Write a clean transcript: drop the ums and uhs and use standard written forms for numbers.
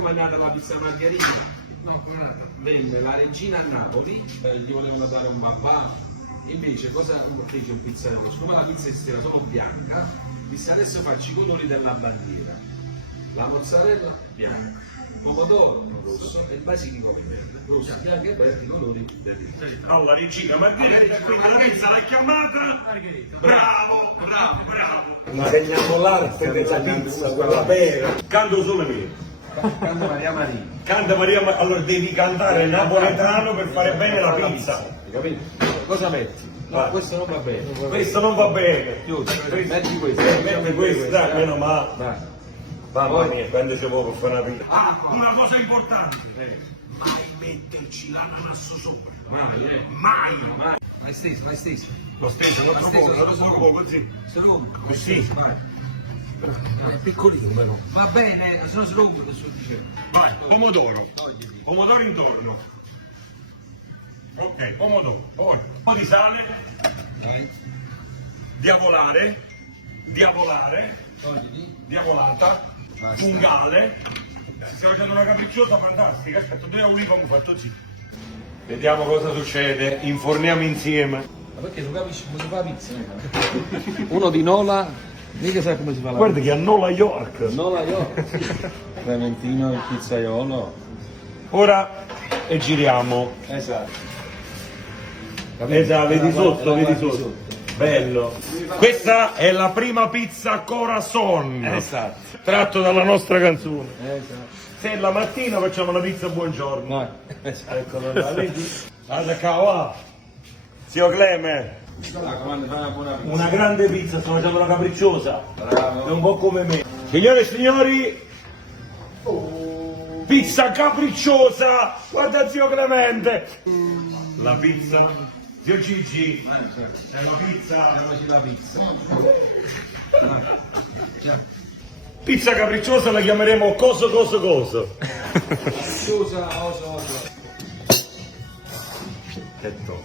com'è nata la pizza margherita? No, come è nata? Venne la regina a Napoli, gli volevano dare un babà, invece cosa fece un pizzaiolo? Siccome la pizza estera sono bianca, disse adesso faccio i colori della bandiera. La mozzarella bianca, il pomodoro rosso e il basilico verde. Rosso, bianco e verde, i colori del Alla regina Margherita, quindi la pizza l'ha chiamata Margherita. bravo. Ma segniamo l'arte della pizza, quella vera. Canto solo io. Canta Maria Maria. Canta Maria allora devi cantare napoletano per fare bene la pizza. Hai capito? Cosa metti? No, Vai. questo non va bene. Questo non va bene. Chiudi, metti questo. Metti questo, dai, meno male. Dai. Mamma mia, quando ci vuoi per fare una pizza. Ah, Una cosa importante. Mai metterci l'ananas sopra. Mai. Vai stesso. Lo stesso, non troppo così. Così. È piccolino però. Va bene, se no si rompe questo dicevo. Vai, pomodoro. Pomodoro intorno. Ok, pomodoro. Poi un po' di sale. Dai. Diavolare. Togliti. Diavolata. Basta. Fungale. Stiamo facendo una capricciosa fantastica. Aspetta, 2 ulive ho fatto così. Vediamo cosa succede. Inforniamo insieme. Ma perché non capisci come si fa la pizza? Uno di Nola, mica sa come si fa la Guarda che a Nola York. pizza. Nola io. Clementino il pizzaiolo. Ora e giriamo. Esatto. Esatto, vedi sotto, vedi guardi sotto. Bello. Questa è la prima pizza Corazon. Esatto. Tratto dalla nostra canzone. Esatto. Se la mattina facciamo la pizza buongiorno. No. Esatto. Eccola là, vedi? Guarda qua. Zio Cleme. Quando fai una buona pizza. Una grande pizza, sto facendo una capricciosa. Bravo. È un po' come me. Signore e signori, pizza capricciosa. Guarda zio Clemente. La pizza. Zio Gigi. È la pizza. Facciamoci la pizza. Pizza capricciosa la chiameremo coso. Scusa, oso. Che top.